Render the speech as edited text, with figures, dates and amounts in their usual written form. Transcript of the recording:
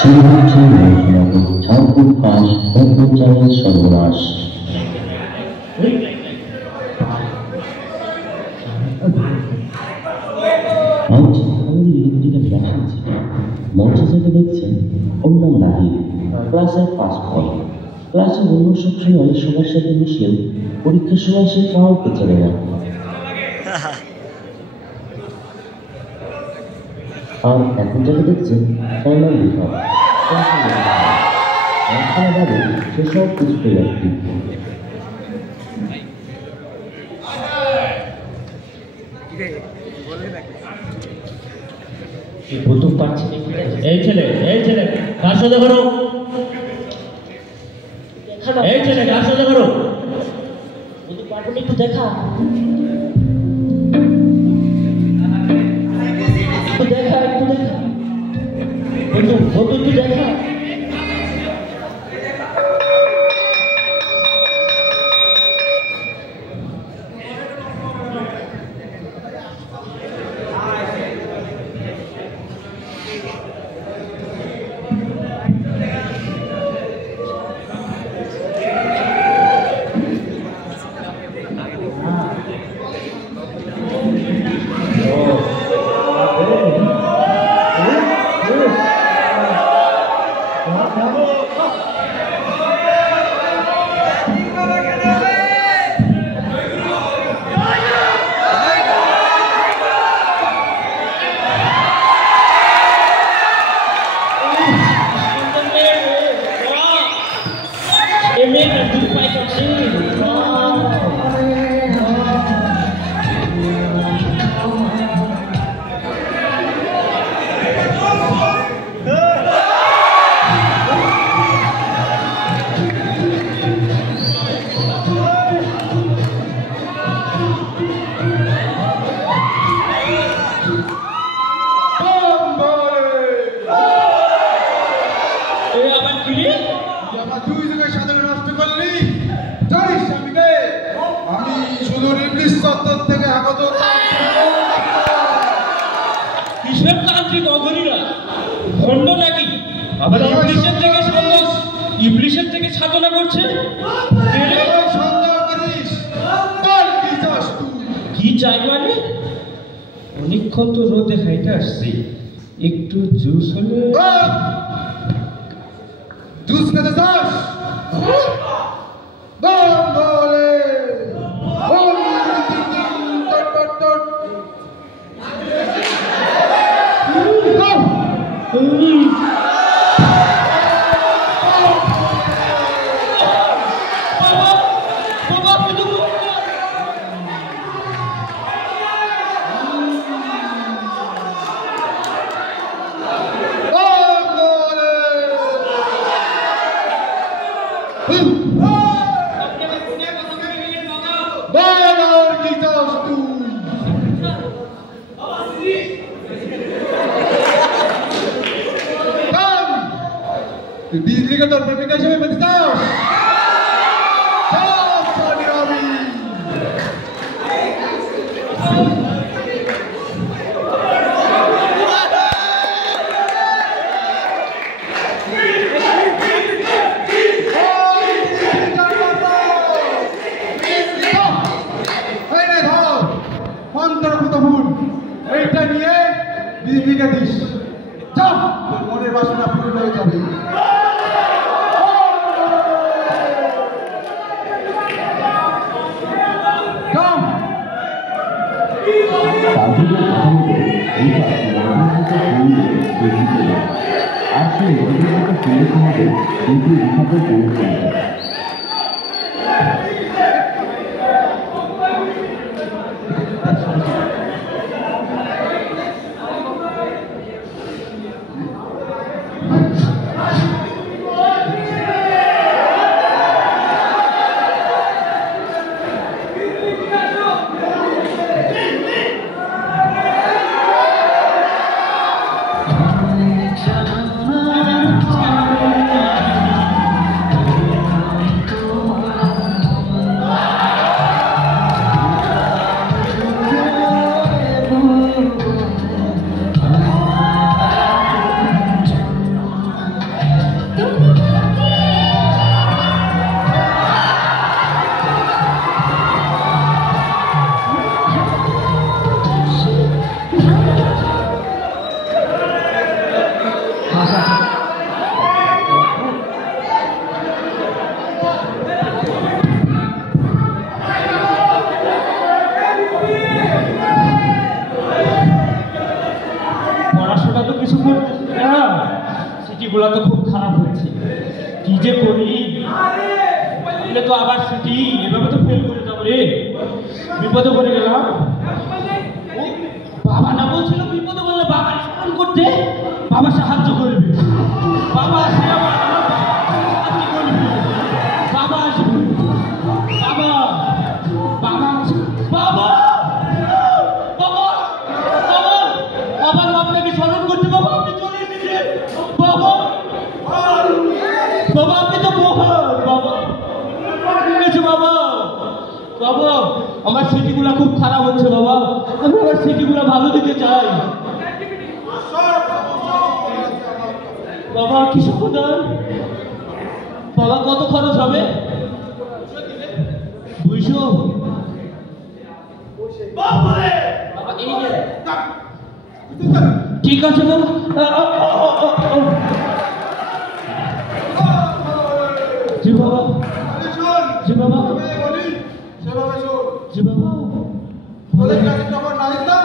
শুরু হচ্ছে ঠাকুর পাশ ব্রহ্মচারীর সর্বনাশ। আজ আমাদের ইলেকট্রিক্যাল ক্লাসে ছিল। মঞ্চে থেকে দেখছেন অন্যান্য নাহিদ ক্লাসের ফার্স্ট ফল। ক্লাসে অন্য সব সময় সবার সাথে মিশেও পরীক্ষার সময় সে কাউকে চলে না। আর এখন যাকে দেখছেন তার নাম বিভাগ। সে সব কিছুতে ব্যক্তি। প্রথম পাচ্ছি এই ছেলে কার সাথে করো, এই ছেলে কার সাথে করো, একটু দেখা একটু দেখা একটু দেখা। অনেকক্ষণ তো রোদে খাইতে আসছি, একটু জুস হলে। জুস খেতে চাস? बिजली का दर पर कैसे में बचता बिजली का दिश चल मोरे बासना पूरी हो जाबे। পড়াশোনা তো কিছু করতেছি না, সিটিগুলো তো খুব খারাপ হয়েছে, কি যে করি। তো আবার সিটি এভাবে তো ফেল করে যাবো রে, বিপদে পড়ে গেলাম। বাবা না বলছিল বিপদে বললে বাবার স্মরণ করতে, বাবা সাহায্য করবে, বাবা আসে আমার সাহায্য করবে, বাবা আসবে, বাবা বাবা বাবা বাবা বাবা আবার আপনাকে স্মরণ করতে, বাবা আপনি চলে এসেছেন, বাবা বাবা আপনি তো মহান, বাবা বাবা বাবা আমার স্মৃতিগুলো খুব খারাপ হচ্ছে, বাবা আমি আমার স্মৃতিগুলো ভালো দিতে চাই, বাবা কি সমাধান, বাবা কত খরচ হবে? 200? ঠিক আছে বাবা, জি বাবা, জি বাবা, জি বাবা, তোদের কাছে যখন না দিতাম